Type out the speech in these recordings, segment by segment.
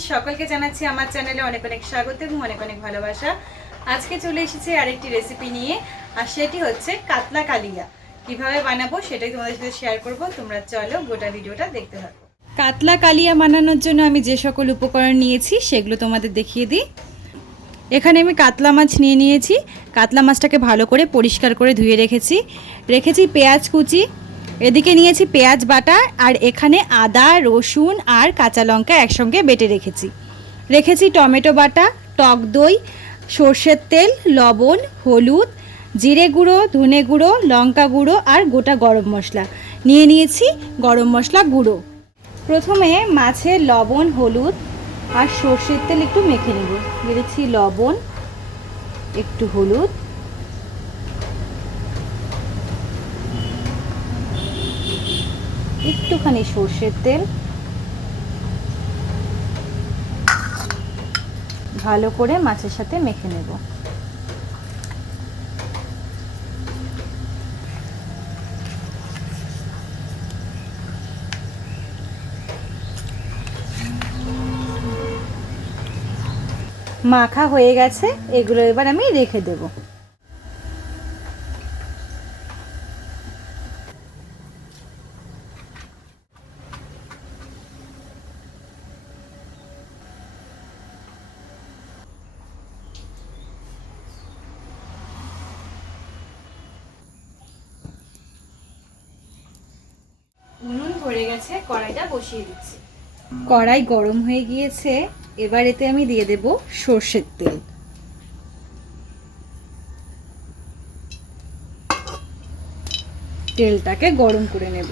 Friends সকলকে জানাচ্ছি আমার চ্যানেলে অনেক অনেক স্বাগত এবং অনেক অনেক ভালোবাসা। আজকে চলে এসেছি আরেকটি রেসিপি নিয়ে, আর সেটি হচ্ছে কাতলা কালিয়া। কিভাবে বানাবো সেটাই তোমাদের সাথে শেয়ার করব। তোমরা চলো গোটা ভিডিওটা দেখতে থাকো। কাতলা কালিয়া বানানোর জন্য আমি যে সকল উপকরণ নিয়েছি সেগুলো তোমাদের দেখিয়ে দিই। এখানে আমি কাতলা মাছ নিয়ে নিয়েছি। কাতলা মাছটাকে ভালো করে পরিষ্কার করে ধুয়ে রেখেছি পেঁয়াজ কুচি, এদিকে নিয়েছি পেঁয়াজ বাটা, আর এখানে আদা রসুন আর কাঁচা লঙ্কা একসঙ্গে বেটে রেখেছি টমেটো বাটা, টক দই, সর্ষের তেল, লবণ, হলুদ, জিরে গুঁড়ো, ধনে গুঁড়ো, লঙ্কা গুঁড়ো আর গোটা গরম মশলা নিয়েছি গরম মশলা গুঁড়ো। প্রথমে মাছে লবণ, হলুদ আর সর্ষের তেল একটু মেখে নেব। দিয়েছি লবণ, একটু হলুদ, একটুখানি সর্ষের তেল, ভালো করে মাছের সাথে মেখে নেব। মাখা হয়ে গেছে, এগুলো এবার আমি রেখে দেব। উনুন ধরে গেছে, কড়াইটা বসিয়ে দিচ্ছি। কড়াই গরম হয়ে গিয়েছে, এবার এতে আমি দিয়ে দেব সর্ষের তেল। তেলটাকে গরম করে নেব।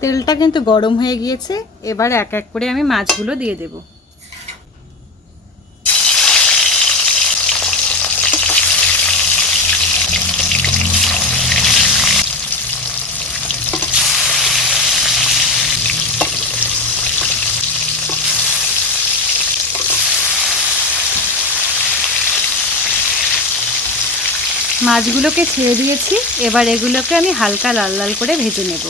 তেলটা কিন্তু গরম হয়ে গিয়েছে, এবার এক এক করে আমি মাছগুলো দিয়ে দেব। মাছগুলোকে ছেড়ে দিয়েছি, এবার এগুলোকে আমি হালকা লাল লাল করে ভেজে নেব।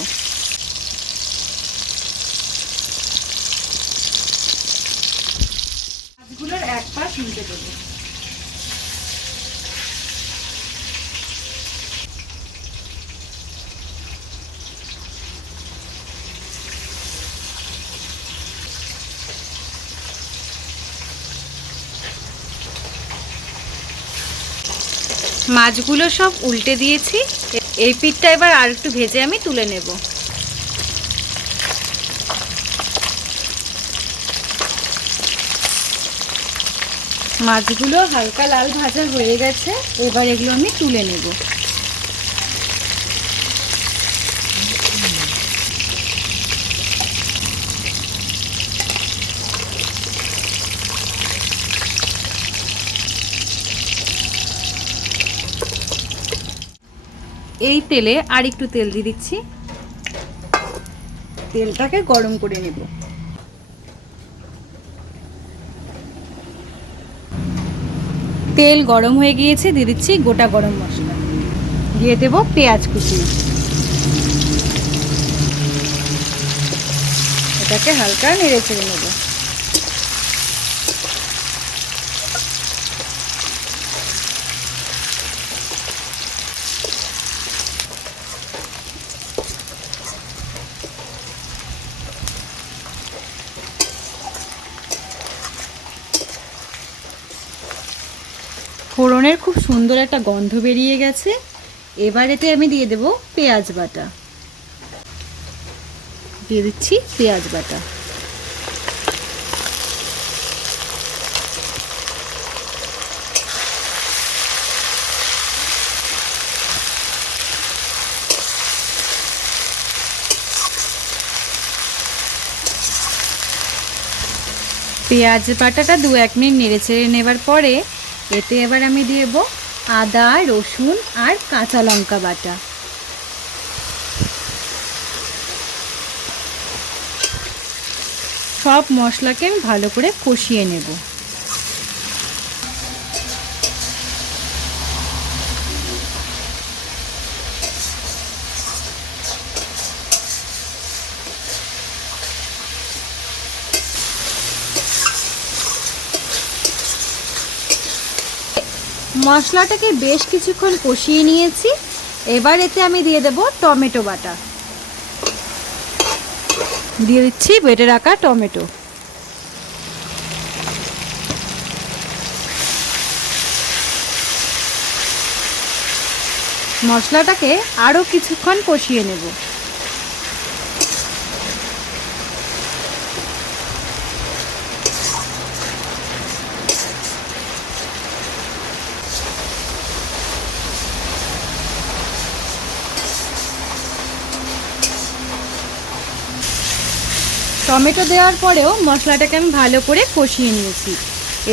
মাছগুলোর এক পাশ উল্টে দেব। মাছগুলো সব উল্টে দিয়েছি, এই পিঠটা এবার আর একটু ভেজে আমি তুলে নেব। মাছগুলো হালকা লাল ভাজা হয়ে গেছে, এবার এগুলো আমি তুলে নেব। এই তেলে আর একটু তেল দিয়ে দিচ্ছি, তেলটাকে গরম করে নেব। তেল গরম হয়ে গিয়েছে, দিয়ে দিচ্ছি গোটা গরম মশলা, দিয়ে দেব পেঁয়াজ কুচি। এটাকে হালকা নেড়ে চেড়ে নেব। ফোড়নের খুব সুন্দর একটা গন্ধ বেরিয়ে গেছে, এবার এতে আমি দিয়ে দেব পেঁয়াজ বাটা। দিয়ে দিচ্ছি পেঁয়াজ বাটা। পেঁয়াজ বাটাটা 2-1 মিনিট নেড়ে চেড়ে নেবার পরে এতে এবার আমি দেব আদা রসুন আর কাঁচা লঙ্কা বাটা। সব মশলাকে আমি ভালো করে কষিয়ে নেব। মশলাটাকে বেশ কিছুক্ষণ কষিয়ে নিয়েছি। এবার এতে আমি দিয়ে দেব টমেটো বাটা। দিয়ে দিচ্ছি বেটে রাখা টমেটো। মশলাটাকে আরও কিছুক্ষণ কষিয়ে নেব। টমেটো দেওয়ার পরেও মশলাটাকে আমি ভালো করে কষিয়ে নিয়েছি।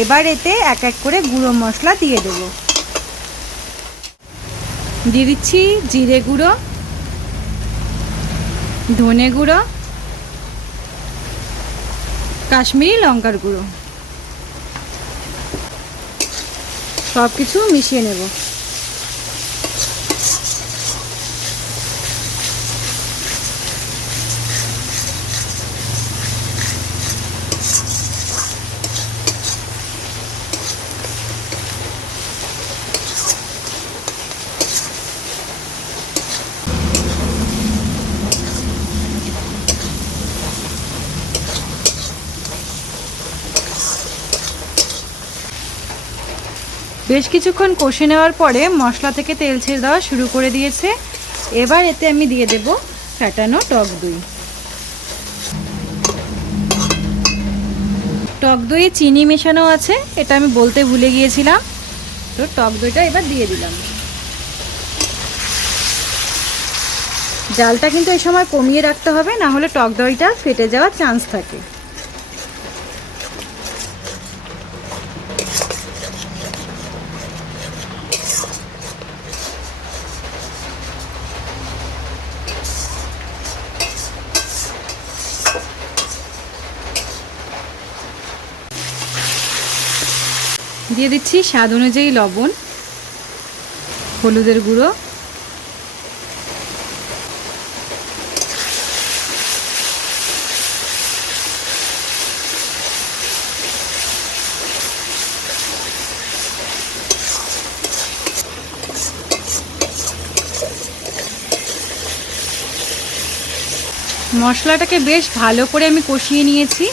এবার এতে এক এক করে গুঁড়ো মশলা দিয়ে দেব। দিয়ে দিচ্ছি জিরে গুঁড়ো, ধনে গুঁড়ো, কাশ্মীরি লঙ্কার গুঁড়ো, সব কিছু মিশিয়ে নেব। বেশ কিছুক্ষণ কষে নেওয়ার পরে মশলা থেকে তেল ছেড়ে দেওয়া শুরু করে দিয়েছে। এবার এতে আমি দিয়ে দেব ফ্যাটানো টক দই। টক দইয়ে চিনি মেশানো আছে, এটা আমি বলতে ভুলে গিয়েছিলাম। তো টক দইটা এবার দিয়ে দিলাম। জালটা কিন্তু এই সময় কমিয়ে রাখতে হবে, না হলে টক দইটা ফেটে যাওয়ার চান্স থাকে। দিয়ে দিচ্ছি স্বাদ অনুযায়ী লবণ, হলুদের গুঁড়ো, মশলাটাকে বেশ ভালো করে আমি কষিয়ে নিয়েছি।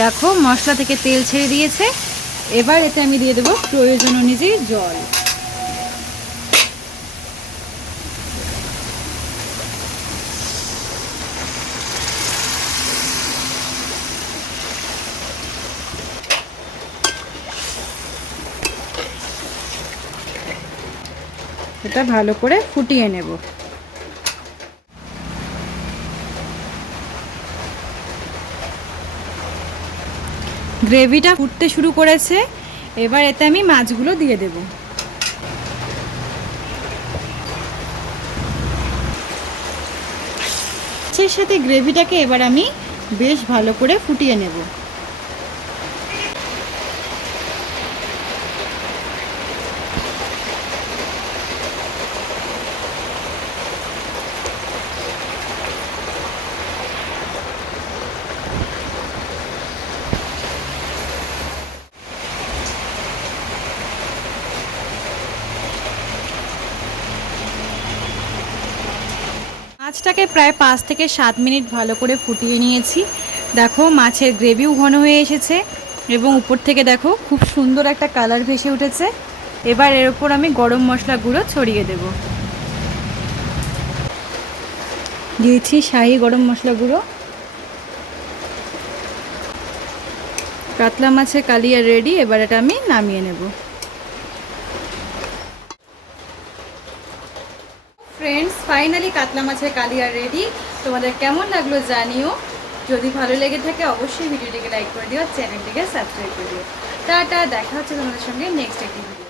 দেখো মশলা থেকে তেল ছেড়ে দিয়েছে। এবার এতে আমি দিয়ে দেবো প্রয়োজন অনুযায়ী জল। এটা ভালো করে ফুটিয়ে নেব। গ্রেভিটা ফুটতে শুরু করেছে। এবার এতে আমি মাছগুলো দিয়ে দেব। মাছের সাথে গ্রেভিটাকে এবার আমি বেশ ভালো করে ফুটিয়ে নেব। মাছটাকে প্রায় 5 থেকে 7 মিনিট ভালো করে ফুটিয়ে নিয়েছি। দেখো মাছের গ্রেভিও ঘন হয়ে এসেছে এবং উপর থেকে দেখো খুব সুন্দর একটা কালার ভেসে উঠেছে। এবার এর উপর আমি গরম মশলা গুঁড়ো ছড়িয়ে দেব। দিয়েছি শাহি গরম মশলা গুঁড়ো। কাতলা মাছের কালিয়া রেডি। এবার এটা আমি নামিয়ে নেব। ফ্রেন্ডস, ফাইনালি কাতলা মাছের কালিয়া রেডি। তোমাদের কেমন লাগলো জানিও। যদি ভালো লেগে থাকে অবশ্যই ভিডিওটিকে লাইক করে দিও, চ্যানেলটিকে সাবস্ক্রাইব করে দিও। টাটা, দেখা হচ্ছে তোমাদের সঙ্গে নেক্সট একটি ভিডিও।